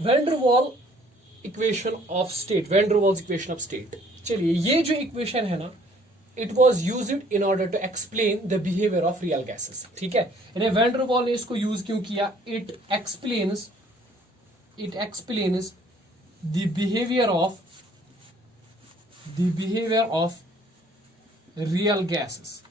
Van der Waal equation of state, van der Waals equation of state. चलिए ये जो equation है ना, it was use in order to explain the behaviour of real gases. ठीक है, यानी van der Waal ने इसको यूज क्यों किया? It explains the behaviour of real gases.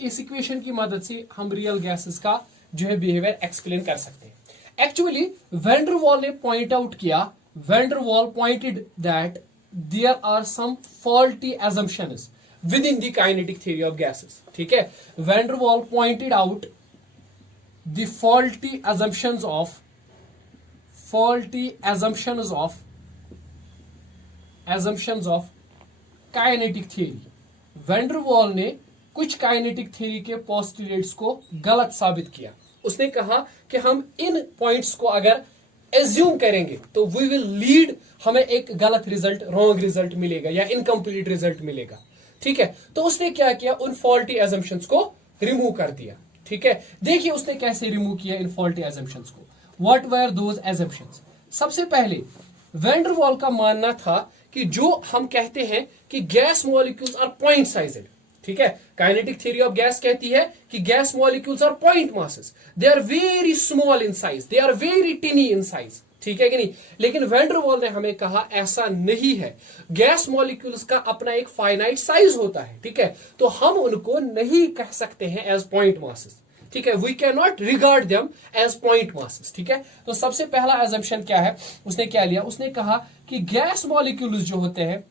इस इक्वेशन की मदद से हम रियल गैसेस का जो है बिहेवियर एक्सप्लेन कर सकते हैं। एक्चुअली वैन डर वाल ने पॉइंट आउट किया, van der Waal pointed that there are some faulty assumptions within the kinetic theory of gases। ठीक है, van der Waal pointed out the faulty assumptions of kinetic theory. Van der Waal ने कुछ kinetic theory के postulates को गलत साबित किया। उसने कहा कि हम इन पॉइंट्स को अगर एज्यूम करेंगे तो वी विल लीड, हमें एक गलत रिजल्ट, रॉन्ग रिजल्ट मिलेगा या इनकम्प्लीट रिजल्ट मिलेगा। ठीक है, तो उसने क्या किया? उन फॉल्टी एजम्पशंस को रिमूव कर दिया। ठीक है, देखिए उसने कैसे रिमूव किया इन फॉल्टी एजम्पशंस को। What were those assumptions? सबसे पहले वैन डर वाल का मानना था कि जो हम कहते हैं कि gas molecules are point sized. ठीक है, काइनेटिक थ्योरी ऑफ गैस कहती है कि gas molecules are point masses, they are very small in size, they are very tiny in size. ठीक है कि नहीं? लेकिन वैन डर वाल ने हमें कहा ऐसा नहीं है, गैस मॉलिक्यूल्स का अपना एक फाइनाइट साइज होता है। ठीक है, तो हम उनको नहीं कह सकते हैं एज पॉइंट मासेस। ठीक है, we can not regard them as point masses. ठीक है, तो सबसे पहला एजम्पशन क्या है? उसने क्या लिया? उसने कहा कि गैस मॉलिक्यूल्स जो होते हैं,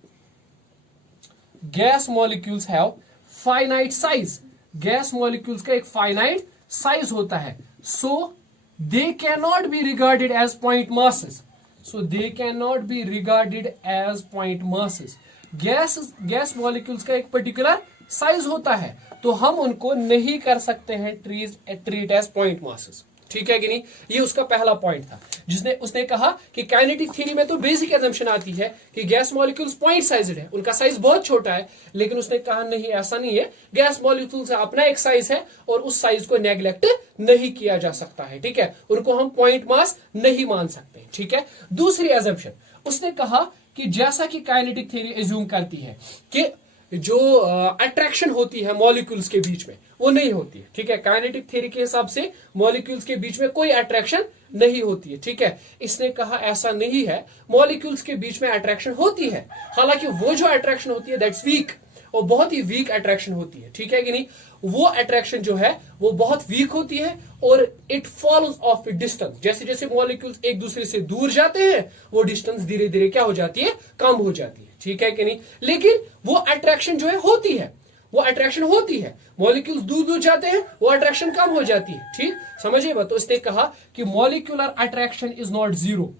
gas molecules have finite size, gas molecules का एक फाइनाइट साइज होता है। So they can not be regarded as point masses, so they can not be regarded as point masses. Gas molecules का एक particular size होता है, तो हम उनको नहीं कर सकते हैं ट्रीट एज पॉइंट मासेस। ठीक है कि नहीं? ये उसका पहला पॉइंट था, जिसने उसने कहा कि काइनेटिक थ्योरी में तो बेसिक एजम्पशन आती है कि गैस मॉलिक्यूल्स पॉइंट साइज्ड है, उनका साइज बहुत छोटा है। लेकिन उसने कहा नहीं, ऐसा नहीं है, गैस मॉलिक्यूल्स अपना एक साइज है और उस साइज को नेग्लेक्ट नहीं किया जा सकता है। ठीक है, उनको हम पॉइंट मास नहीं मान सकते। ठीक है, दूसरी एजम्पशन उसने कहा कि जैसा कि काइनेटिक थ्योरी एज्यूम करती है कि जो अट्रैक्शन होती है मॉलिक्यूल्स के बीच में, वो नहीं होती है। ठीक है, काइनेटिक थ्योरी के हिसाब से मॉलिक्यूल्स के बीच में कोई अट्रैक्शन नहीं होती है। ठीक है, इसने कहा ऐसा नहीं है, मॉलिक्यूल्स के बीच में अट्रैक्शन होती है, हालांकि वो जो अट्रैक्शन होती है दैट्स वीक, और बहुत ही वीक अट्रैक्शन होती है। ठीक है कि नहीं? वो अट्रैक्शन जो है वो बहुत वीक होती है और इट फॉलोज ऑफ डिस्टेंस। जैसे जैसे मॉलिक्यूल्स एक दूसरे से दूर जाते हैं, वो डिस्टेंस धीरे धीरे क्या हो जाती है? कम हो जाती है। ठीक है कि नहीं? लेकिन वो अट्रैक्शन जो है होती है, वो अट्रैक्शन होती है, मॉलिक्यूल्स दूर दूर जाते हैं, वो अट्रैक्शन कम हो जाती है। ठीक, समझिए बात। तो इसने कहा कि molecular attraction is not zero.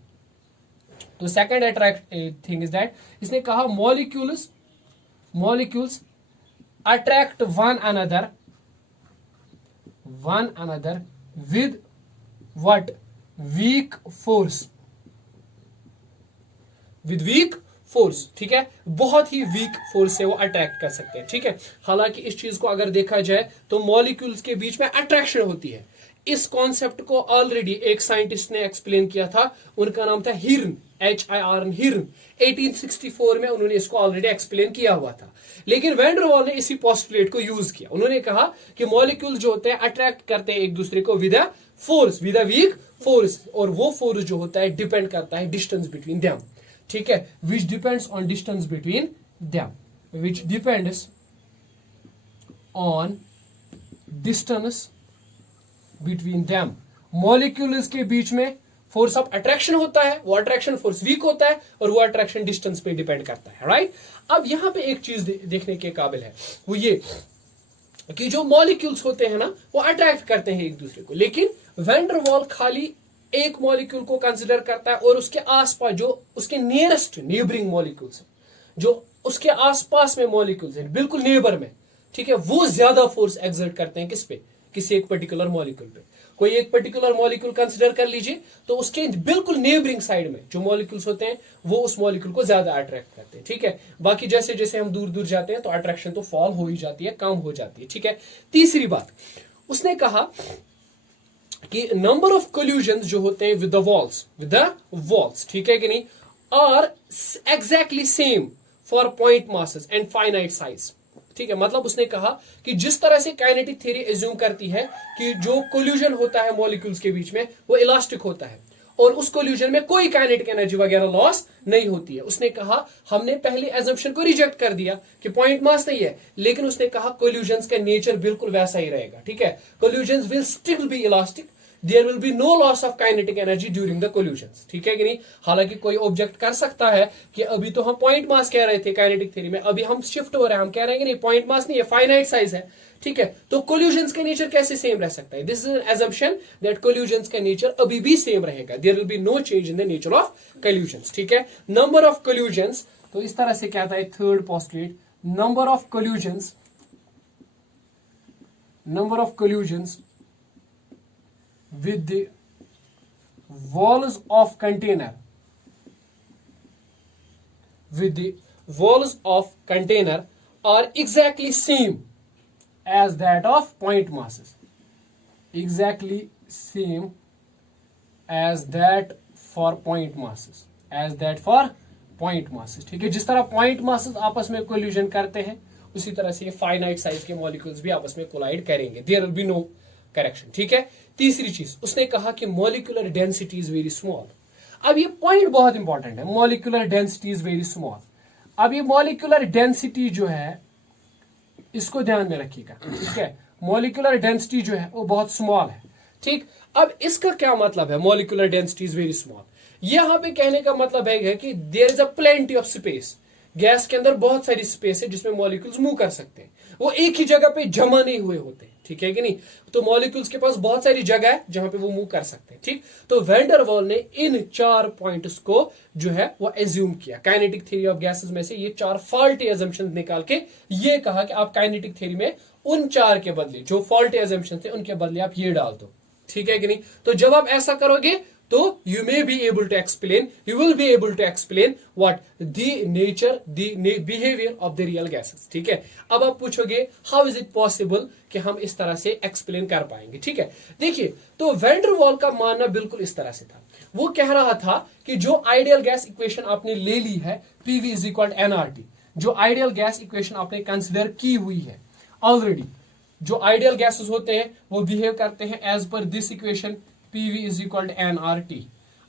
तो second attract thing is that, इसने कहा molecules attract one another with what? Weak force, with weak force। ठीक है, बहुत ही वीक फोर्स से वो अट्रैक्ट कर सकते हैं। ठीक है, हालांकि इस चीज को अगर देखा जाए तो मॉलिक्यूल्स के बीच में अट्रैक्शन होती है। इस कॉन्सेप्ट को ऑलरेडी एक साइंटिस्ट ने एक्सप्लेन किया था, उनका नाम था हिर्न, HIRN, हिर्न। 1864 में उन्होंने इसको ऑलरेडी एक्सप्लेन किया हुआ था। लेकिन वैन डर वाल ने इसी पोस्टुलेट को यूज किया। उन्होंने कहा कि मॉलिक्यूल जो होते हैं अट्रैक्ट करते हैं एक दूसरे को with a force, with a weak force, और वो फोर्स जो होता है डिपेंड करता है डिस्टेंस बिटवीन देम। ठीक है, which depends on distance between them, which depends on distance between them. Molecules के बीच में फोर्स ऑफ अट्रैक्शन होता है, वो अट्रैक्शन फोर्स वीक होता है और वो अट्रैक्शन डिस्टेंस पे डिपेंड करता है। राइट, अब यहां पे एक चीज देखने के काबिल है, वो ये कि जो मॉलिक्यूल्स होते हैं ना, वो अट्रैक्ट करते हैं एक दूसरे को, लेकिन वैन डर वाल खाली एक मॉलिक्यूल को कंसिडर करता है और उसके आसपास जो उसके नियरेस्ट नेबरिंग मॉलिक्यूल्स, जो उसके आसपास में मॉलिक्यूल्स हैं, बिल्कुल नेबर में, ठीक है, वो ज्यादा फोर्स एक्सर्ट करते हैं किस पे? किसी एक पर्टिकुलर मॉलिक्यूल पे। कोई एक पर्टिकुलर मॉलिक्यूल कंसिडर कर लीजिए, तो उसके बिल्कुल नेबरिंग साइड में जो मॉलिक्यूल्स होते हैं वो उस मॉलिक्यूल को ज्यादा अट्रैक्ट करते हैं। ठीक है, बाकी जैसे जैसे हम दूर दूर जाते हैं तो अट्रैक्शन तो फॉल हो ही जाती है, कम हो जाती है। ठीक है, तीसरी बात उसने कहा कि नंबर ऑफ कोल्यूजन जो होते हैं विद द वॉल्स, ठीक है कि नहीं, are exactly same for point masses and finite size. ठीक है, मतलब उसने कहा कि जिस तरह से काइनेटिक थ्योरी एज्यूम करती है कि जो कोल्यूजन होता है मॉलिक्यूल्स के बीच में वो इलास्टिक होता है और उस कोल्यूजन में कोई काइनेटिक एनर्जी वगैरह लॉस नहीं होती है, उसने कहा हमने पहले एजम्पशन को रिजेक्ट कर दिया कि पॉइंट मास नहीं है, लेकिन उसने कहा कोल्यूजन्स का नेचर बिल्कुल वैसा ही रहेगा। ठीक है, collisions will still be elastic, there will be no loss of kinetic energy during the collisions. ठीक है कि नहीं। हालांकि कोई ऑब्जेक्ट कर सकता है कि अभी तो हम पॉइंट मास कह रहे थे काइनेटिक थ्योरी में, अभी हम शिफ्ट हो रहे हैं, हम कह रहे हैं कि नहीं पॉइंट मास नहीं है, फाइनाइट साइज है। ठीक है, तो कोल्यूजन्स का नेचर कैसे सेम रह सकता है? This is an assumption that collisions का नेचर अभी भी सेम रहेगा, there will be no change in the nature of collisions. ठीक है, नंबर ऑफ कोल्यूजन्स, तो इस तरह से कहता है third postulate, number of collisions with the walls of container are exactly same as that of point masses, exactly same as that for point masses, ठीक है, जिस तरह पॉइंट मासेस आपस में कोल्यूजन करते हैं उसी तरह से ये फाइनाइट साइज के मॉलिक्यूल्स भी आपस में कोलाइड करेंगे, there will be no correction. ठीक है, तीसरी चीज उसने कहा कि molecular density is very small. अब ये पॉइंट बहुत इंपॉर्टेंट है, molecular density is very small. अब ये मॉलिक्यूलर डेंसिटी जो है इसको ध्यान में रखिएगा। ठीक है, मॉलिक्यूलर डेंसिटी जो है वो बहुत स्मॉल है। ठीक, अब इसका क्या मतलब है molecular density is very small? यहां पे कहने का मतलब है कि there is a plenty of space, gas के अंदर बहुत सारी स्पेस है जिसमें मॉलिक्यूल्स मूव कर सकते हैं, वो एक ही जगह पे जमा नहीं हुए होते। ठीक है कि नहीं, तो मॉलिक्यूल्स के पास बहुत सारी जगह है जहां पे वो मूव कर सकते हैं। ठीक, तो वैन डर वाल ने इन 4 पॉइंट्स को जो है वो एज्यूम किया काइनेटिक थ्योरी ऑफ गैसेस में से, ये 4 फॉल्टी एजम्पशंस निकाल के ये कहा कि आप काइनेटिक थ्योरी में उन 4 के बदले जो फॉल्टी एजम्पशंस थे उनके बदले आप ये डाल दो। ठीक है कि नहीं, तो जब आप ऐसा करोगे तो you will be able to explain what the nature, the behavior of the real gases। ठीक है, अब आप पूछोगे how is it possible कि हम इस तरह से एक्सप्लेन कर पाएंगे। ठीक है, देखिए तो वैन डर वाल का मानना बिल्कुल इस तरह से था, वो कह रहा था कि जो आइडियल गैस इक्वेशन आपने ले ली है PV is equal to nRT, जो आइडियल गैस इक्वेशन आपने कंसिडर की हुई है ऑलरेडी, जो आइडियल गैसेस होते हैं वो बिहेव करते हैं as per this equation PV is equal to nRT।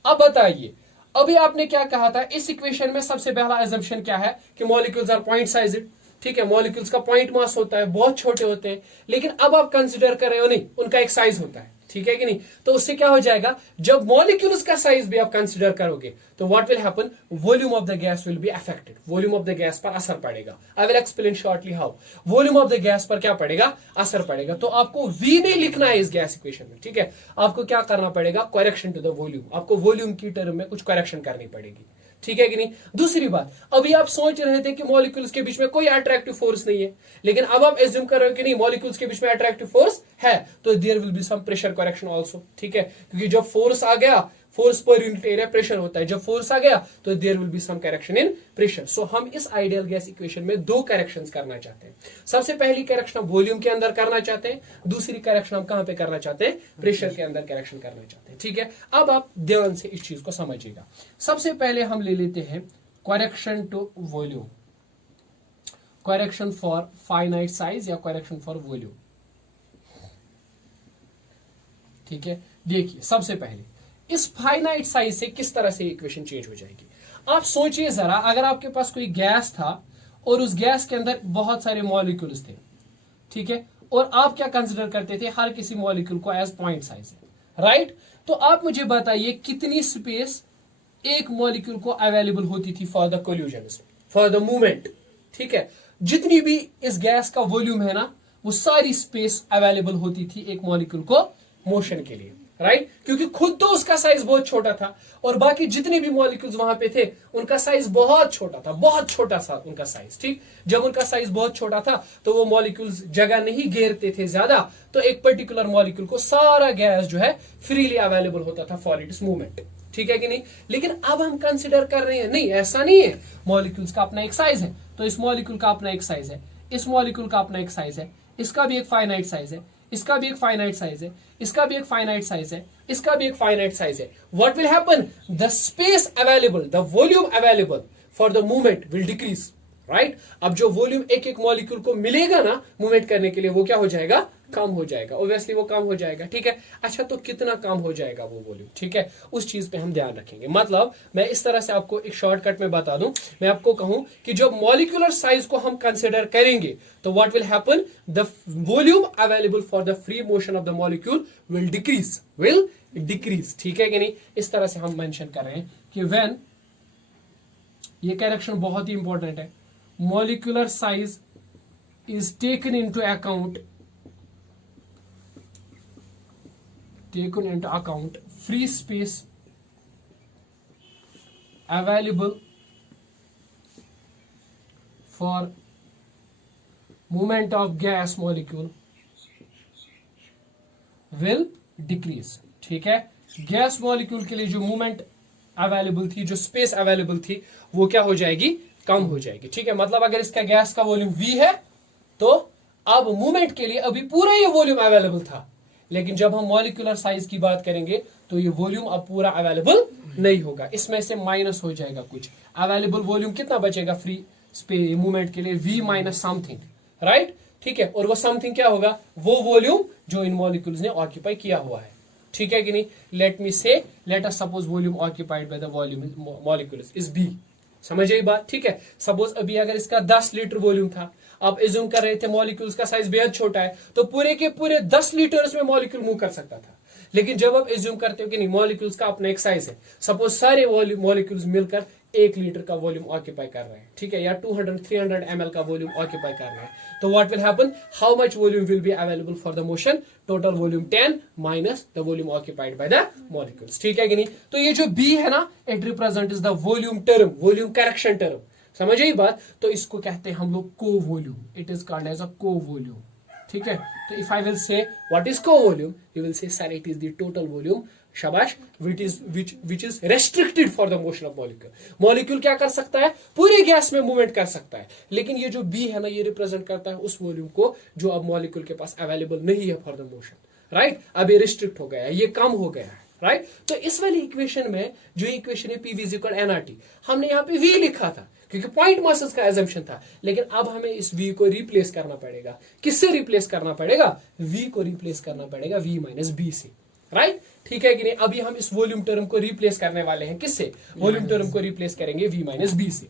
अब बताइए, अभी आपने क्या कहा था, इस इक्वेशन में सबसे पहला assumption क्या है कि मॉलिक्यूल्स आर पॉइंट साइज्ड। ठीक है, मॉलिक्यूल्स का पॉइंट मास होता है, बहुत छोटे होते हैं, लेकिन अब आप कंसिडर कर रहे हो नहीं, उनका एक साइज होता है। ठीक है कि नहीं, तो उससे क्या हो जाएगा, जब मॉलिक्यूल्स का साइज भी आप कंसिडर करोगे तो what will happen, volume of the gas will be affected, volume of the gas पर असर पड़ेगा। I will explain shortly how. Volume of the gas पर क्या पड़ेगा, असर पड़ेगा। तो आपको V नहीं लिखना है इस गैस इक्वेशन में। ठीक है, आपको क्या करना पड़ेगा, करेक्शन टू द वॉल्यूम, आपको वॉल्यूम की टर्म में कुछ करेक्शन करनी पड़ेगी। ठीक है कि नहीं। दूसरी बात, अभी आप सोच रहे थे कि मॉलिक्यूल्स के बीच में कोई अट्रैक्टिव फोर्स नहीं है, लेकिन अब आप एज्यूम कर रहे हो कि नहीं मॉलिक्यूल्स के बीच में अट्रैक्टिव फोर्स है, तो there will be some pressure correction also. ठीक है, क्योंकि जब फोर्स आ गया, force per unit area pressure होता है, जब फोर्स आ गया तो there will be some correction in pressure. So हम इस आइडियल गैस इक्वेशन में 2 करेक्शंस करना चाहते हैं। सबसे पहली करेक्शन हम वॉल्यूम के अंदर करना चाहते हैं, दूसरी करेक्शन हम कहां पे करना चाहते हैं, प्रेशर के अंदर करेक्शन करना चाहते हैं। ठीक है, अब आप ध्यान से इस चीज को समझिएगा। सबसे पहले हम ले लेते हैं correction to volume, correction for finite size या करेक्शन फॉर वॉल्यूम। ठीक है, देखिए सबसे पहले इस फाइनाइट साइज से किस तरह से इक्वेशन चेंज हो जाएगी। आप सोचिए जरा, अगर आपके पास कोई गैस था और उस गैस के अंदर बहुत सारे मॉलिक्यूल्स थे, ठीक है, और आप क्या कंसिडर करते थे, हर किसी मॉलिक्यूल को एज पॉइंट साइज है, राइट। तो आप मुझे बताइए कितनी स्पेस एक मॉलिक्यूल को अवेलेबल होती थी for the collusion, for the movement. ठीक है, जितनी भी इस गैस का वॉल्यूम है ना, वो सारी स्पेस अवेलेबल होती थी एक मॉलिक्यूल को मोशन के लिए, राइट। क्योंकि खुद तो उसका साइज बहुत छोटा था और बाकी जितने भी मॉलिक्यूल्स वहां पे थे उनका साइज बहुत छोटा था, बहुत छोटा सा उनका साइज। ठीक, जब उनका साइज बहुत छोटा था तो वो मॉलिक्यूल्स जगह नहीं घेरते थे ज्यादा, तो एक पर्टिकुलर मॉलिक्यूल को सारा गैस जो है फ्रीली अवेलेबल होता था फॉर इट्स मूवमेंट। ठीक है कि नहीं। लेकिन अब हम कंसिडर कर रहे हैं, नहीं ऐसा नहीं है, मॉलिक्यूल्स का अपना एक साइज है, तो इस मॉलिक्यूल का अपना एक साइज है, इस मॉलिक्यूल का अपना एक साइज है, इसका भी एक फाइनाइट साइज है, इसका भी एक फाइनाइट साइज है, इसका भी एक फाइनाइट साइज है, इसका भी एक फाइनाइट साइज है. What will happen? The space available, the volume available for the movement will decrease. Right, अब जो वॉल्यूम एक एक मॉलिक्यूल को मिलेगा ना मूवमेंट करने के लिए, वो क्या हो जाएगा? कम हो जाएगा. ऑब्वियसली वो कम हो जाएगा. ठीक है. अच्छा, तो कितना कम हो जाएगा वो वॉल्यूम? ठीक है, उस चीज पे हम ध्यान रखेंगे. मतलब मैं इस तरह से आपको एक शॉर्टकट में बता दूं. मैं आपको कहूं कि जब मॉलिक्यूलर साइज को हम कंसिडर करेंगे तो what will happen? The volume available for the free motion of the molecule will decrease. ठीक है कि नहीं? इस तरह से हम मेंशन कर रहे हैं कि व्हेन, ये करेक्शन बहुत ही इंपॉर्टेंट है, molecular size is taken into account free space available for movement of gas molecule will decrease. ठीक है, गैस मॉलिक्यूल के लिए जो मूवमेंट अवेलेबल थी, जो स्पेस अवेलेबल थी, वो क्या हो जाएगी? कम हो जाएगी. ठीक है, मतलब अगर इसका गैस का वॉल्यूम V है तो अब मूवमेंट के लिए अभी पूरा ये वॉल्यूम अवेलेबल था, लेकिन जब हम मॉलिक्यूलर साइज की बात करेंगे तो ये वॉल्यूम अब पूरा अवेलेबल नहीं होगा. इसमें से माइनस हो जाएगा कुछ. अवेलेबल वॉल्यूम कितना बचेगा फ्री स्पेस मूवमेंट के लिए? V minus something. राइट, ठीक है. और वो समथिंग क्या होगा? वो वॉल्यूम जो इन मॉलिक्यूल्स ने ऑक्यूपाई किया हुआ है. ठीक है कि नहीं? Let us suppose volume occupied by the volume molecules is B. समझ आई बात? ठीक है. सपोज अभी अगर इसका 10 लीटर वॉल्यूम था, आप एज्यूम कर रहे थे मॉलिक्यूल्स का साइज बेहद छोटा है, तो पूरे के पूरे 10 लीटर्स में मॉलिक्यूल मूव कर सकता था. लेकिन जब आप एज्यूम करते हो कि नहीं, मॉलिक्यूल्स का अपना एक साइज है, सपोज सारे मॉलिक्यूल्स मिलकर 1 लीटर का वॉल्यूम ऑक्यूपाई कर रहे हैं, ठीक है, या 200-300 ml का वॉल्यूम ऑक्यूपाई कर रहे हैं, तो what will happen? How much volume will be available for the motion? Total volume 10 minus the volume occupied by the molecules. ठीक है कि नहीं? तो ये जो B है ना, it represent is the volume term, volume correction term. समझ आई बात? तो इसको कहते हैं हम लोग covolume. It is called as a covolume. ठीक है. तो if I will say what is covolume, you will say sir it is the total volume. शाबाश. Which is restricted for the motion of molecule. Molecule क्या कर सकता है? पूरे gas में मूवमेंट कर सकता है, लेकिन ये जो B है ना, ये रिप्रेजेंट करता है उस वॉल्यूम को जो अब मॉलिक्यूल के पास अवेलेबल नहीं है फॉर द मोशन. राइट, अब ये रिस्ट्रिक्ट हो गया है, ये कम हो गया है. राइट, तो इस वाली इक्वेशन में जो इक्वेशन है PV = nRT, हमने यहाँ पे V लिखा था क्योंकि पॉइंट मासेस का एजम्पशन था, लेकिन अब हमें इस V को रिप्लेस करना पड़ेगा. किससे रिप्लेस करना पड़ेगा? V को रिप्लेस करना पड़ेगा V - B से. राइट, ठीक है कि नहीं? अभी हम इस वॉल्यूम टर्म को रिप्लेस करने वाले हैं. किससे? वॉल्यूम टर्म को रिप्लेस करेंगे V - B से.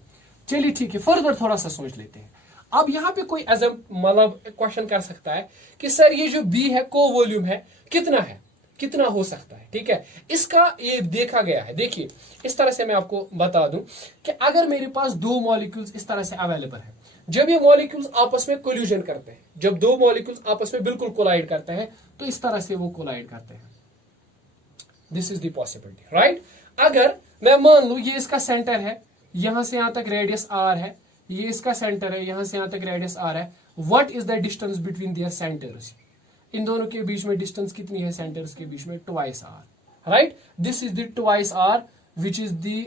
चलिए ठीक है, फर्दर थोड़ा सा सोच लेते हैं. अब यहाँ पे कोई मतलब क्वेश्चन कर सकता है कि सर ये जो B है, को वॉल्यूम है, कितना है, कितना हो सकता है? ठीक है, इसका ये देखा गया है. देखिए, इस तरह से मैं आपको बता दूं कि अगर मेरे पास 2 मॉलिक्यूल्स इस तरह से अवेलेबल है, जब ये मॉलिक्यूल्स आपस में कोल्यूजन करते हैं, जब 2 मॉलिक्यूल्स आपस में बिल्कुल कोलाइड करते हैं, तो इस तरह से वो कोलाइड करते हैं. This is the possibility. Right, अगर मैं मान लू ये इसका सेंटर है, यहां से यहां तक रेडियस R है, ये इसका सेंटर है, यहां से यहां तक रेडियस R है. What is the distance between their centres? इन दोनों के बीच में डिस्टेंस कितनी है? सेंटर्स के बीच में twice R. Right, this is the twice R which is the,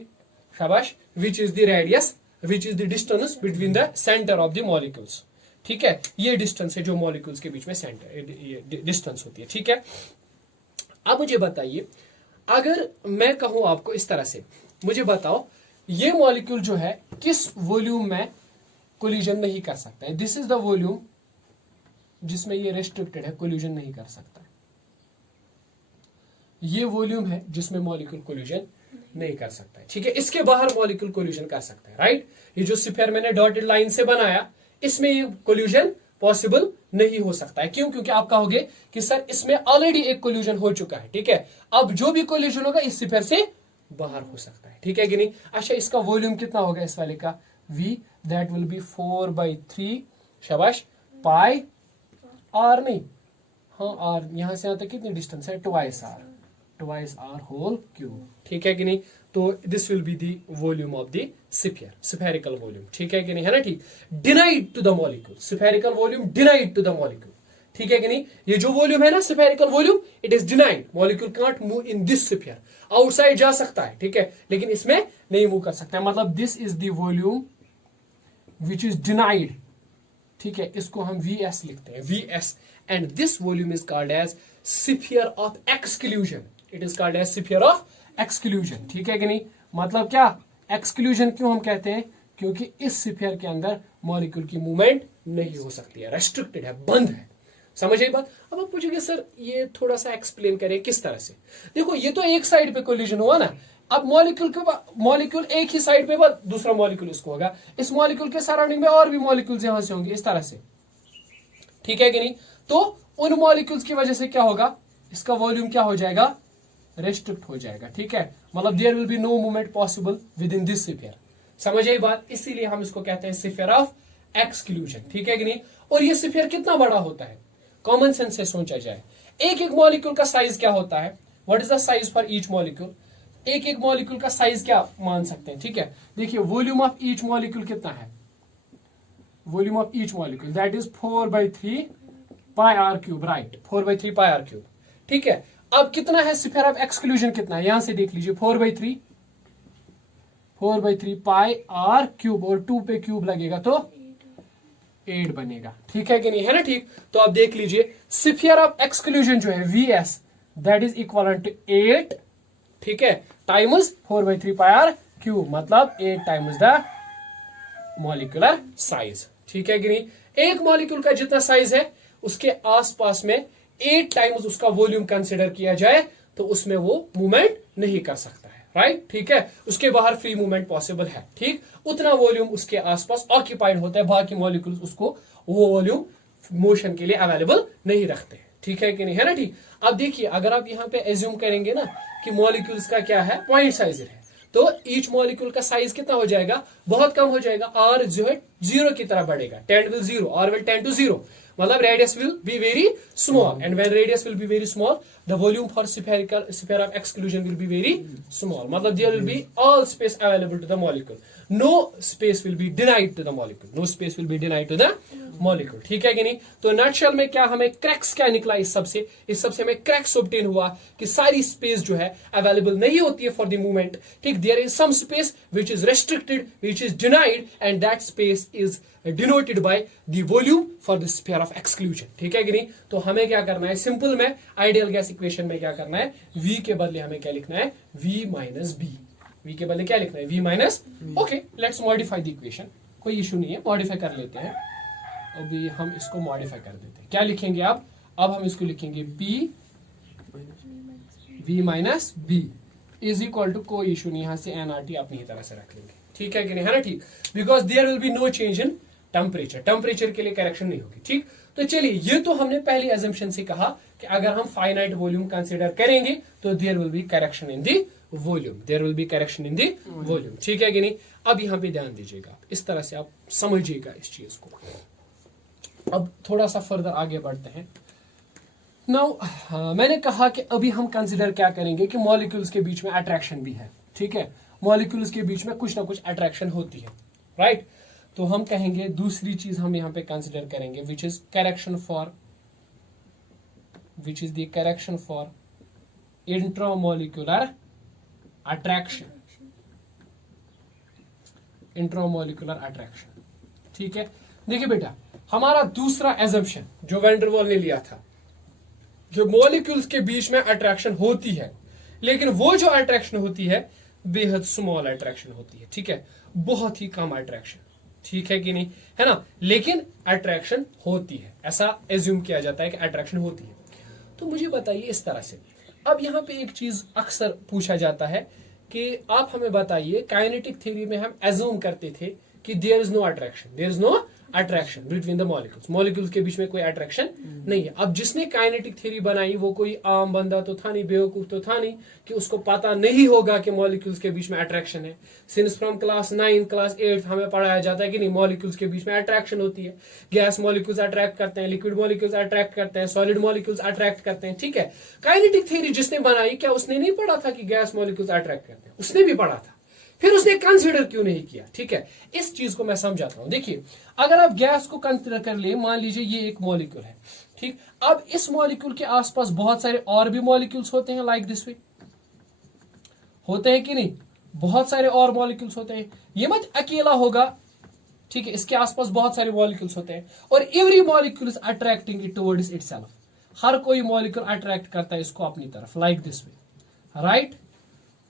शाबाश, which is the radius, which is the distance between the centre of the molecules. ठीक है, ये डिस्टेंस है जो मॉलिक्यूल्स के बीच में सेंटर डिस्टेंस होती है. ठीक है, अब मुझे बताइए, अगर मैं कहूं आपको इस तरह से, मुझे बताओ ये मॉलिक्यूल जो है किस वॉल्यूम में कोलिजन नहीं कर सकता है? दिस इज द वॉल्यूम जिसमें ये रेस्ट्रिक्टेड है, कोलिजन नहीं कर सकता. ये वॉल्यूम है जिसमें मॉलिक्यूल कोलिजन नहीं कर सकता है. ठीक है, इसके बाहर मॉलिक्यूल कोलिजन कर सकता है. राइट, ये जो स्फीयर मैंने डॉटेड लाइन से बनाया, इसमें ये कोलिजन पॉसिबल नहीं हो सकता है. क्यों? क्योंकि आप कहोगे कि सर इसमें ऑलरेडी एक कोलिजन हो चुका है. ठीक है, अब जो भी कोलिजन होगा इस स्फीयर से बाहर हो सकता है. ठीक है कि नहीं? अच्छा, इसका वॉल्यूम कितना होगा इस वाले का? V, दैट विल बी 4/3, शाबाश, पाई R नहीं, हाँ R, यहां से यहां तक कितनी डिस्टेंस है? Twice R whole cube. ठीक है कि नहीं? तो this will be the volume of the sphere, spherical volume. ठीक है कि नहीं? है ना? ठीक. Denied to the molecule, spherical volume denied to the molecule. ठीक है कि नहीं? ये जो वॉल्यूम है ना, spherical volume, it is denied. Molecule can't move in this sphere. Outside जा सकता है, ठीक है, लेकिन इसमें नहीं मूव कर सकता है. मतलब this is the volume which is denied. ठीक है, इसको हम VS लिखते हैं. VS and this volume is called as sphere of exclusion. It is called as sphere of exclusion. ठीक है कि नहीं? मतलब क्या एक्सक्लूजन क्यों हम कहते हैं? क्योंकि इस स्फीयर के अंदर मॉलिक्यूल की मूवमेंट नहीं हो सकती है, रेस्ट्रिक्टेड है, बंद है. समझ आई बात? अब आप पूछोगे सर ये थोड़ा सा एक्सप्लेन करें किस तरह से. देखो ये तो एक साइड पे कोलिजन हुआ ना. अब मॉलिक्यूल एक ही साइड पे दूसरा मॉलिक्यूल इसको होगा, इस मॉलिक्यूल के सराउंडिंग में और भी मॉलिक्यूल्स यहां से होंगे इस तरह से. ठीक है कि नहीं? तो उन मॉलिक्यूल्स की वजह से क्या होगा, इसका वॉल्यूम क्या हो जाएगा, रेस्ट्रिक्ट हो जाएगा. ठीक है, मतलब there will be no movement possible within this sphere. समझ आई बात? इसीलिए हम इसको कहते हैं स्फीयर ऑफ एक्सक्लूजन. ठीक है कि नहीं? और ये स्फीयर कितना बड़ा होता है, कॉमन सेंस से सोचा जाए. एक एक मॉलिक्यूल का साइज क्या होता है, what is the size for each molecule. एक एक मॉलिक्यूल का साइज क्या मान सकते हैं. ठीक है, देखिए वॉल्यूम ऑफ ईच मॉलिक्यूल कितना है, volume of each molecule that is 4/3 pi R cube. Right, 4/3 pi R cube. ठीक है, अब कितना है स्फीयर ऑफ एक्सक्लूजन, कितना है यहां से देख लीजिए, 4/3 पाई आर क्यूब, और 2 पे क्यूब लगेगा तो 8 बनेगा. ठीक है कि नहीं? है ना? ठीक, तो आप देख लीजिए स्फीयर ऑफ एक्सक्लूजन जो है VS that is equal to 8. ठीक है, टाइम्स 4/3 पाई आर क्यूब, मतलब 8 टाइम्स द मॉलिक्यूलर साइज. ठीक है कि नहीं? एक मॉलिक्यूल का जितना साइज है उसके आसपास में 8 टाइम्स उसका वॉल्यूम कंसिडर किया जाए तो उसमें वो मूवमेंट नहीं कर सकता है. राइट, ठीक है, उसके बाहर फ्री मूवमेंट पॉसिबल है. ठीक, उतना वॉल्यूम उसके आसपास ऑक्यूपाइड होता है, बाकी मॉलिक्यूल्स उसको वो वॉल्यूम मोशन के लिए अवेलेबल नहीं रखते. ठीक है कि नहीं? है ना? ठीक, अब देखिए अगर आप यहाँ पे एज्यूम करेंगे ना कि मॉलिक्यूल्स का क्या है, पॉइंट साइज है, तो ईच मॉलिक्यूल का साइज कितना हो जाएगा, बहुत कम हो जाएगा. आर जो है 0 की तरफ बढ़ेगा, tend will 0, R will tend to 0, मतलब radius will be very small, and when radius will be very small the volume for sphere of exclusion will be very small, मतलब there will be all space available to the molecule, no space will be denied to the molecule, no space will be denied to the molecule. ठीक है कि नहीं? तो nutshell में क्या हमें cracks क्या निकला इस सबसे हमें क्रैक्स ऑब्टेन हुआ कि सारी स्पेस जो है अवेलेबल नहीं होती है फॉर द मूवमेंट. ठीक, there is some space which is restricted, which is denied, and that space is denoted by the volume for the sphere of exclusion. ठीक है कि नहीं? तो हमें क्या करना है, सिंपल में आइडियल गैस इक्वेशन में क्या करना है, V के बदले हमें क्या लिखना है, V माइनस बी. V के बदले क्या लिखना है, V minus. Okay, let's modify the equation, कोई इशू नहीं है, मॉडिफाई कर लेते हैं. अभी हम इसको मॉडिफाई कर देते हैं. क्या लिखेंगे आप, अब हम इसको लिखेंगे P V minus B is equal to, कोई इशू नहीं, यहां से NRT अपनी ही तरह से रख लेंगे. ठीक है कि नहीं? है ना? ठीक, because there will be no change in temperature के लिए करेक्शन नहीं होगी. ठीक, तो चलिए ये तो हमने पहली एजम्पशन से कहा कि अगर हम फाइनाइट वॉल्यूम कंसीडर करेंगे तो there will be correction in the volume, there will be correction in the volume. ठीक है कि नहीं? अब यहाँ पे ध्यान दीजिएगा, इस तरह से आप समझिएगा इस चीज को. अब थोड़ा सा फर्दर आगे बढ़ते हैं. नाउ मैंने कहा कि अभी हम कंसीडर क्या करेंगे कि मॉलिक्यूल्स के बीच में अट्रैक्शन भी है. ठीक है, मॉलिक्यूल्स के बीच में कुछ ना कुछ अट्रैक्शन होती है. राइट, तो हम कहेंगे दूसरी चीज हम यहाँ पे कंसीडर करेंगे which is correction for intramolecular attraction. ठीक है, देखिए बेटा, हमारा दूसरा एजम्पशन जो वैन डर वाल ने लिया था, जो मॉलिक्यूल्स के बीच में अट्रैक्शन होती है, लेकिन वो जो अट्रैक्शन होती है बेहद स्मॉल अट्रैक्शन होती है. ठीक है, बहुत ही कम अट्रैक्शन. ठीक है कि नहीं? है ना? लेकिन अट्रैक्शन होती है, ऐसा एज्यूम किया जाता है कि अट्रैक्शन होती है. तो मुझे बताइए इस तरह से, अब यहाँ पे एक चीज अक्सर पूछा जाता है कि आप हमें बताइए, काइनेटिक थ्योरी में हम एज्यूम करते थे कि there is no attraction between the molecules के बीच में कोई अट्रैक्शन नहीं है. अब जिसने काइनेटिक थ्योरी बनाई वो कोई आम बंदा तो था नहीं, बेवकूफ तो था नहीं कि उसको पता नहीं होगा कि मॉलिक्यूल्स के बीच में अट्रैक्शन है. सिंस फ्रॉम क्लास 9 क्लास 8 हमें पढ़ाया जाता है कि नहीं, मॉलिक्यूल्स के बीच में अट्रैक्शन होती है. गैस मॉलिक्यूल्स अट्रैक्ट करते हैं, लिक्विड मॉलिक्यूल्स अट्रैक्ट करते हैं, सॉलिड मॉलिक्यूल्स अट्रैक्ट करते हैं. ठीक है, काइनेटिक थ्योरी जिसने बनाई, क्या उसने नहीं पढ़ा था कि गैस मॉलिक्यूल्स अट्रैक्ट करते हैं? उसने भी पढ़ा था, फिर उसने कंसीडर क्यों नहीं किया? ठीक है, इस चीज को मैं समझाता हूं. देखिए, अगर आप गैस को कंसीडर कर ले, मान लीजिए ये एक मॉलिक्यूल है. ठीक, अब इस मॉलिक्यूल के आसपास बहुत सारे और भी मॉलिक्यूल्स होते हैं, लाइक दिस वे होते हैं कि नहीं? बहुत सारे और मॉलिक्यूल्स होते हैं, ये मत अकेला होगा. ठीक है, इसके आसपास बहुत सारे मॉलिक्यूल्स होते हैं और every molecule is attracting it towards itself, हर कोई मॉलिक्यूल अट्रैक्ट करता है इसको अपनी तरफ, लाइक दिस वे, राइट।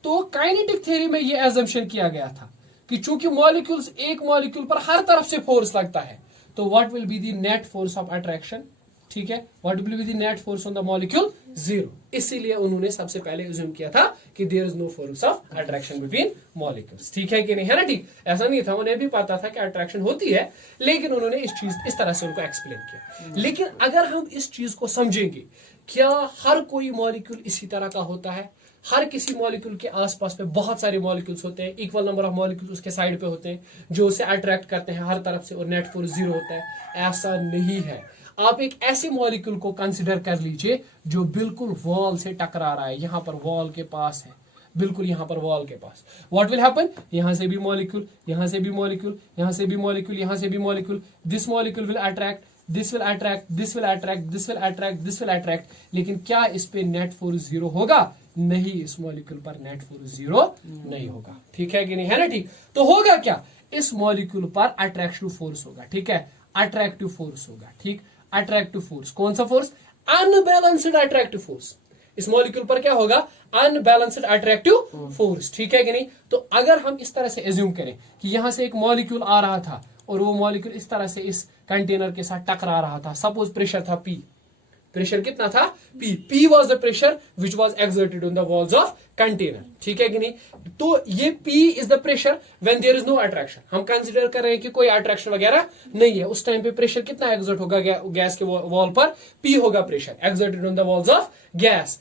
तो काइनेटिक थ्योरी में ये एजम्पशन किया गया था कि चूंकि मॉलिक्यूल्स, एक मॉलिक्यूल पर हर तरफ से फोर्स लगता है, तो what will be the net force of attraction, ठीक है, what will be the net force on the molecule, 0। इसीलिए उन्होंने सबसे पहले अज्यूम किया था कि there is no force of attraction between molecules, ठीक है कि नहीं, है ना, ठीक। ऐसा नहीं था, उन्हें भी पता था कि अट्रैक्शन होती है, लेकिन उन्होंने इस तरह से उनको एक्सप्लेन किया। लेकिन अगर हम इस चीज को समझेंगे, क्या हर कोई मॉलिक्यूल इसी तरह का होता है? हर किसी मॉलिक्यूल के आसपास में बहुत सारे मॉलिक्यूल्स होते हैं, इक्वल नंबर ऑफ मॉलिक्यूल्स उसके साइड पे होते हैं जो उसे अट्रैक्ट करते हैं हर तरफ से और नेट फोर्स 0 होता है? ऐसा नहीं है। आप एक ऐसे मॉलिक्यूल को कंसिडर कर लीजिए जो बिल्कुल वॉल से टकरा रहा है, यहां पर वॉल के पास है, बिल्कुल यहां पर वॉल के पास। What will happen? यहां से भी मॉलिक्यूल, यहां से भी मॉलिक्यूल, यहां से भी मॉलिक्यूल, यहां से भी molecule, this molecule will attract, this will attract, this will attract, this will attract, this will attract. लेकिन क्या इस पे नेट फोर्स 0 होगा? नहीं, इस मॉलिक्यूल पर नेट फोर्स 0 नहीं होगा, ठीक है कि नहीं, है ना, ठीक। तो होगा क्या? इस मॉलिक्यूल पर अट्रैक्टिव फोर्स होगा, ठीक है, अट्रैक्टिव फोर्स होगा, ठीक, अट्रैक्टिव फोर्स। कौन सा फोर्स? Unbalanced attractive force. इस मॉलिक्यूल पर क्या होगा? अनबैलेंस्ड अट्रैक्टिव फोर्स, ठीक है कि नहीं। तो अगर हम इस तरह से एज्यूम करें कि यहां से एक मॉलिक्यूल आ रहा था और वो मॉलिक्यूल इस तरह से इस कंटेनर के साथ टकरा रहा था, सपोज प्रेशर था P, प्रेशर कितना था? P was the pressure which was exerted on the walls of container, ठीक है कि नहीं। तो ये P is the pressure when there is no attraction. हम कंसिडर कर रहे हैं कि कोई अट्रैक्शन वगैरह नहीं है, उस टाइम पे प्रेशर कितना एक्सर्ट होगा गैस के वॉल पर? P होगा pressure exerted on the walls of gas.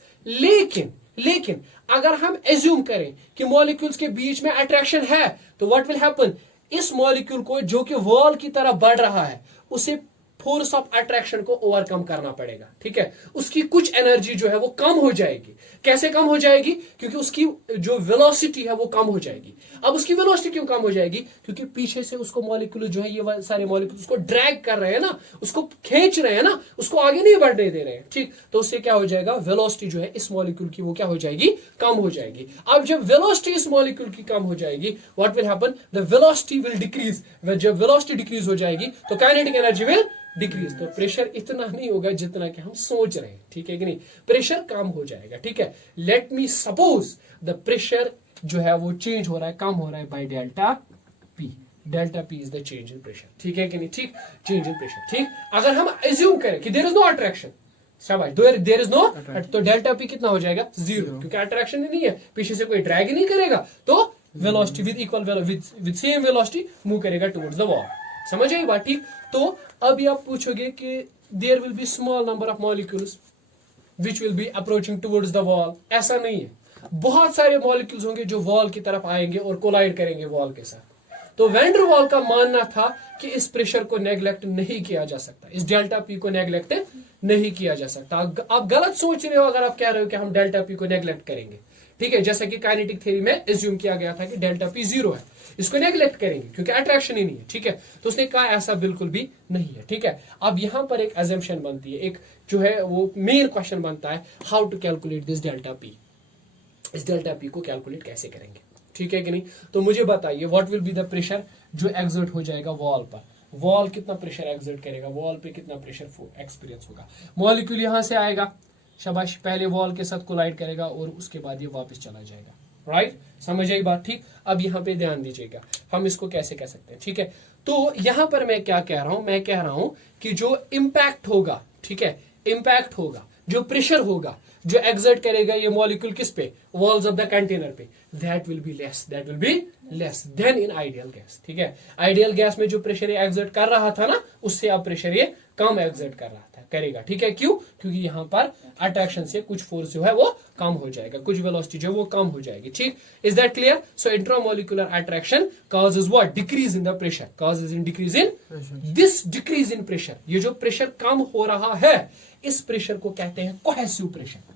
लेकिन अगर हम एज्यूम करें कि मॉलिक्यूल्स के बीच में अट्रैक्शन है, तो व्हाट विल हैपन? इस मॉलिक्यूल को जो कि वॉल की तरफ बढ़ रहा है, उसे फोर्स ऑफ अट्रैक्शन को ओवरकम करना पड़ेगा, ठीक है। उसकी कुछ एनर्जी जो है वो कम हो जाएगी। कैसे कम हो जाएगी? क्योंकि उसकी जो वेलोसिटी है वो कम हो जाएगी। अब उसकी वेलोसिटी क्यों कम हो जाएगी? क्योंकि पीछे से उसको मॉलिक्यूल जो है, ये सारे मॉलिक्यूल उसको ड्रैग कर रहे हैं ना, उसको खींच रहे हैं ना, उसको आगे नहीं बढ़ने दे रहे हैं, ठीक। तो उससे क्या हो जाएगा? वेलोसिटी जो है इस मॉलिक्यूल की वो क्या हो जाएगी? कम हो जाएगी। अब जब वेलोसिटी इस मॉलिक्यूल की कम हो जाएगी, what will happen? The velocity will decrease. जब वेलोसिटी डिक्रीज हो जाएगी तो काइनेटिक एनर्जी विल डिक्रीज। तो प्रेशर इतना नहीं होगा जितना कि हम सोच रहे हैं, ठीक है कि नहीं, प्रेशर कम हो जाएगा, ठीक है। Late me suppose the pressure जो है वो चेंज हो रहा है, कम हो रहा है by delta P। Delta P is the change in pressure, ठीक है कि नहीं, ठीक, चेंज इन प्रेशर, ठीक। अगर हम एज्यूम करें कि देयर इज नो अट्रैक्शन, शाबाश, देयर इज नो, तो डेल्टा P कितना हो जाएगा? 0, क्योंकि अट्रैक्शन ही नहीं है, पीछे से कोई ड्रैग ही नहीं करेगा, तो velocity with equal with same velocity move करेगा टुवर्ड्स द वॉल। समझ आई बात, ठीक। तो अभी आप पूछोगे कि there will be small number of molecules which will be approaching towards the wall. ऐसा नहीं है, बहुत सारे मॉलिक्यूल्स होंगे जो वॉल की तरफ आएंगे और कोलाइड करेंगे वॉल के साथ। तो वैन डर वॉल का मानना था कि इस प्रेशर को नेग्लेक्ट नहीं किया जा सकता, इस डेल्टा P को नेग्लेक्ट नहीं किया जा सकता। आप गलत सोच रहे हो अगर आप कह रहे हो कि हम डेल्टा P को नेग्लेक्ट करेंगे, ठीक है। जैसा कि काइनेटिक थ्योरी में एज्यूम किया गया था कि डेल्टा P 0 है, इसको नेग्लेक्ट करेंगे क्योंकि अट्रैक्शन ही नहीं है, ठीक है। तो उसने कहा ऐसा बिल्कुल भी नहीं है, ठीक है। अब यहां पर एक अजम्पशन बनती है, एक जो है वो मेन क्वेश्चन बनता है, how to calculate this delta P। इस डेल्टा P को कैलकुलेट कैसे करेंगे, ठीक है कि नहीं। तो मुझे बताइए what will be the pressure जो एक्सर्ट हो जाएगा वॉल पर। वॉल कितना प्रेशर एक्सर्ट करेगा, वॉल पे कितना प्रेशर एक्सपीरियंस होगा। मॉलिक्यूल यहां से आएगा, शाबाश, पहले वॉल के साथ कोलाइड करेगा और उसके बाद ये वापस चला जाएगा, राइट। समझ आई बात, ठीक। अब यहाँ पे ध्यान दीजिएगा, हम इसको कैसे कह सकते हैं, ठीक है। तो यहां पर मैं क्या कह रहा हूं? मैं कह रहा हूं कि जो इम्पैक्ट होगा, ठीक है, इम्पैक्ट होगा, जो प्रेशर होगा जो एक्सर्ट करेगा ये मॉलिक्यूल किस पे? वॉल्स ऑफ द कंटेनर पे, that will be less then in ideal gas, ठीक है। आइडियल गैस में जो प्रेशर ये एक्सर्ट कर रहा था ना, उससे अब प्रेशर ये कम एक्सर्ट कर रहा था, करेगा, ठीक है। क्यों? क्योंकि यहां पर अट्रैक्शन से कुछ फोर्स जो है वो कम हो जाएगा, कुछ वेलोसिटी जो है वो कम हो जाएगी, ठीक। Is that clear? So intramolecular attraction causes what? Decrease in the pressure, causes in decrease in this decrease in pressure। ये जो प्रेशर कम हो रहा है, इस प्रेशर को कहते हैं कोहेसिव प्रेशर।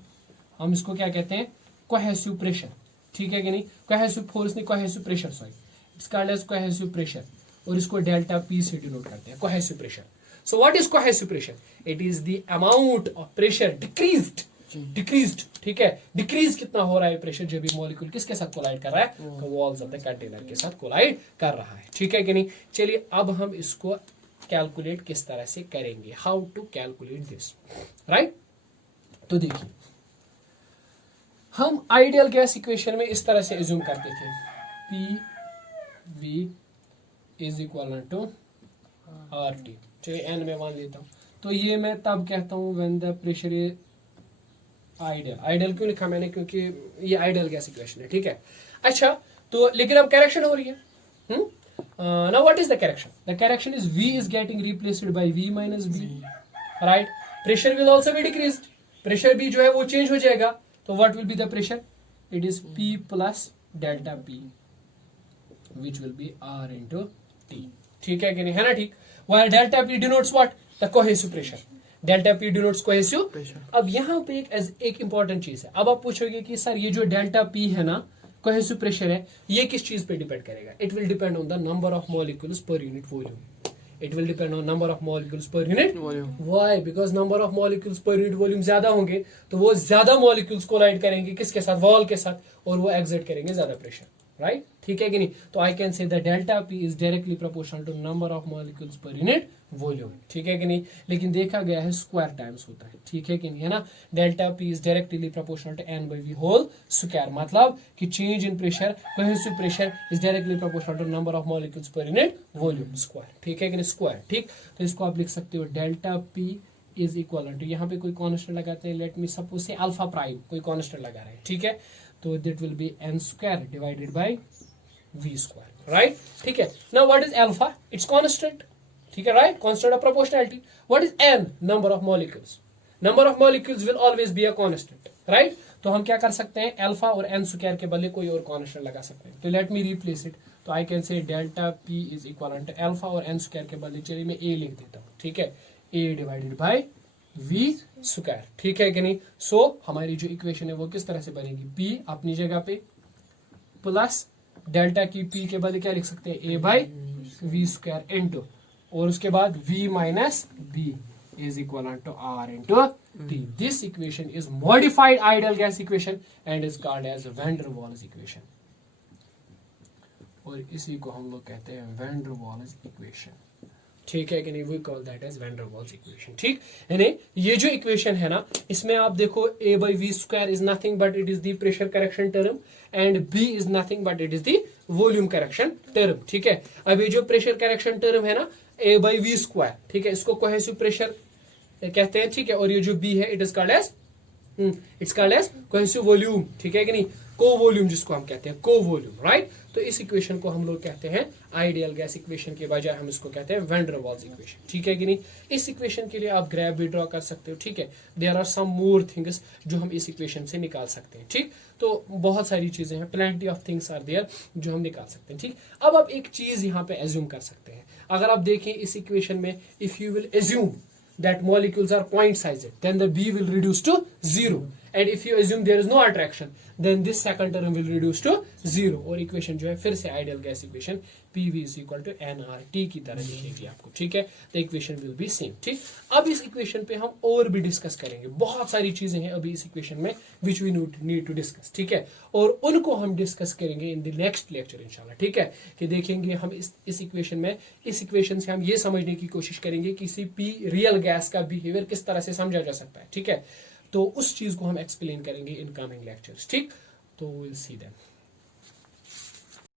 हम इसको क्या कहते हैं? कोहेसिव प्रेशर, ठीक है कि नहीं। कोहेसिव फोर्स नहीं, cohesive pressure, sorry, it's called as cohesive pressure, और इसको डेल्टा P से डिनोट करते हैं, cohesive pressure. So what is cohesive pressure? It is the amount of pressure decreased decreased, ठीक है। डिक्रीज कितना हो रहा है प्रेशर जब ये मॉलिक्यूल किसके साथ कोलाइड कर रहा है, वॉल्स ऑफ द कंटेनर के साथ कोलाइड कर रहा है, ठीक है कि नहीं। चलिए अब हम इसको कैलकुलेट किस तरह से करेंगे, how to calculate this, right. तो देखिए हम आइडियल गैस इक्वेशन में इस तरह से एज्यूम करते थे, P V is equal to R T, चलिए एन में मान लेता हूं। तो ये मैं तब कहता हूं when the pressure is ideal. Ideal क्यों लिखा मैंने, क्योंकि ये आइडियल गैस इक्वेशन है, ठीक है। अच्छा तो लेकिन अब करेक्शन हो रही है, now what is the correction, the correction is v is getting replaced by v minus b, right. Pressure will also be decreased, pressure भी जो है वो चेंज हो जाएगा। तो what will be the pressure, it is p plus delta p which will be r into t, ठीक है कि नहीं, है ना, ठीक। while delta p denotes what, the cohesive pressure, delta P denotes cohesive pressure. अब यहाँ पे एक इंपॉर्टेंट चीज है। अब आप पूछोगे कि सर ये जो डेल्टा पी है ना, कोहेसिव प्रेशर है, ये किस चीज पे डिपेंड करेगा। It will depend on the number of molecules per unit volume, it will depend on number of molecules per unit volume. Why, because number of molecules per unit volume ज्यादा होंगे तो वो ज्यादा मॉलिक्यूल्स कोलाइड करेंगे किसके साथ, wall के साथ, और वो एक्सर्ट करेंगे ज्यादा प्रेशर, राइट, ठीक है कि नहीं। तो I can say the delta P is directly proportional to number of molecules per unit volume, ठीक है कि नहीं। लेकिन देखा गया है स्क्वायर टाइम्स होता है, ठीक है कि नहीं, है ना। Delta P is directly proportional to N by V whole square, मतलब कि change in pressure, cohesive pressure is directly proportional to number of molecules per unit volume square, ठीक है कि नहीं, स्क्वायर, ठीक। तो इसको आप लिख सकते हो delta P is equal to, यहाँ पे कोई कॉन्स्टेंट लगाते हैं, let me suppose say alpha prime, कोई कॉन्स्टेंट लगा रहे हैं, ठीक है। तो that will be N square divided by v square, right, ठीक है। now what is alpha, it's constant, ठीक है, right, constant of proportionality. what is n, number of molecules, number of molecules will always be a constant, right। तो हम क्या कर सकते हैं, अल्फा और n स्क्वायर के बदले कोई और कॉन्स्टेंट लगा सकते हैं। तो लेट मी रिप्लेस इट, तो I can say delta p is equal to alpha और n स्क्वायर के बदले चलिए मैं a लिख देता हूँ, ठीक है, a divided by v square, ठीक है कि नहीं। सो हमारी जो इक्वेशन है वो किस तरह से बनेगी, p अपनी जगह पे प्लस डेल्टा की p के बदले क्या लिख सकते हैं, a by V square into, और उसके बाद v minus b is equal to r into t। This equation is modified ideal gas equation and is called as van der Waals equation, और इसी को हम लोग कहते हैं वैन डर वाल्स इक्वेशन, ठीक है कि नहीं, we call that as van der Waals equation, ठीक। यानी ये जो इक्वेशन है ना, इसमें आप देखो a by V square is nothing but it is the pressure correction term and b is nothing but it is the volume correction term, ठीक है। अब ये जो प्रेशर करेक्शन टर्म है ना, a बाई वी स्क्वायर, ठीक है, इसको कोहेसिव प्रेशर कहते हैं, ठीक है। और ये जो b है it is called as cohesive volume, ठीक है कि नहीं, को वॉल्यूम जिसको हम कहते हैं, को वॉल्यूम, राइट। तो इस इक्वेशन को हम लोग कहते हैं आइडियल गैस इक्वेशन के बजाय हम इसको कहते हैं वैन डर वाल्स इक्वेशन, ठीक है कि नहीं। इस इक्वेशन के लिए आप ग्राफ भी ड्रॉ कर सकते हो, ठीक है। There are some more things जो हम इस इक्वेशन से निकाल सकते हैं, ठीक। तो बहुत सारी चीजें हैं, plenty of things are there जो हम निकाल सकते हैं, ठीक। अब आप एक चीज यहाँ पे एज्यूम कर सकते हैं, अगर आप देखें इस इक्वेशन में, if you will assume that molecules are point sized, then the b will reduce to 0, and if you assume there is no attraction then this second term will reduce to 0, और equation जो है फिर से ideal gas equation pv is equal to nRT की तरह दिखेगी आपको, ठीक है। The equation will be same, ठीक। अब इस इक्वेशन पे हम और भी डिस्कस करेंगे, बहुत सारी चीजें हैं अभी इस इक्वेशन में which we need to discuss, ठीक है, और उनको हम डिस्कस करेंगे इन द नेक्स्ट लेक्चर इंशाल्लाह, ठीक है। कि देखेंगे हम इस इक्वेशन में, इस इक्वेशन से हम ये समझने की कोशिश करेंगे किसी भी रियल गैस का बिहेवियर किस तरह से समझा जा सकता है, ठीक है। तो उस चीज को हम एक्सप्लेन करेंगे इन कमिंग लेक्चर्स, ठीक। तो विल सी देम।